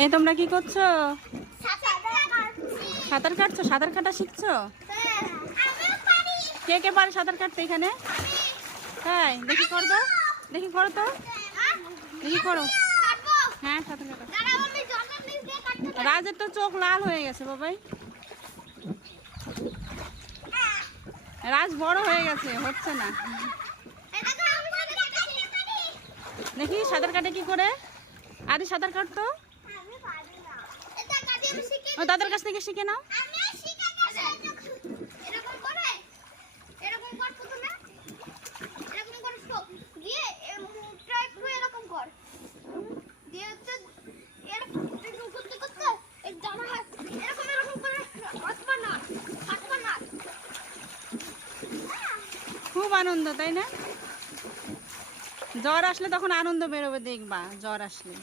এই তোমরা কি করছো? সাঁতার কাটছো? সাঁতার কাটা শিখছো? কে কে পারে সাঁতার কাটতে এখানে? তাই দেখি করো তো, দেখি করো তো, দেখি করো। হ্যাঁ সাঁতার কাটো। রাজের তো চোখ লাল হয়ে গেছে বাবাই। রাজ বড় হয়ে গেছে, হচ্ছে না। দেখি সাঁতার কাটে কি করে? আদি সাঁতার কাটতো, ও দাদার কাছ থেকে শিখে নাও। খুব আনন্দ, তাই না? জ্বর আসলে তখন আনন্দ বেরোবে, দেখবা জ্বর আসলে।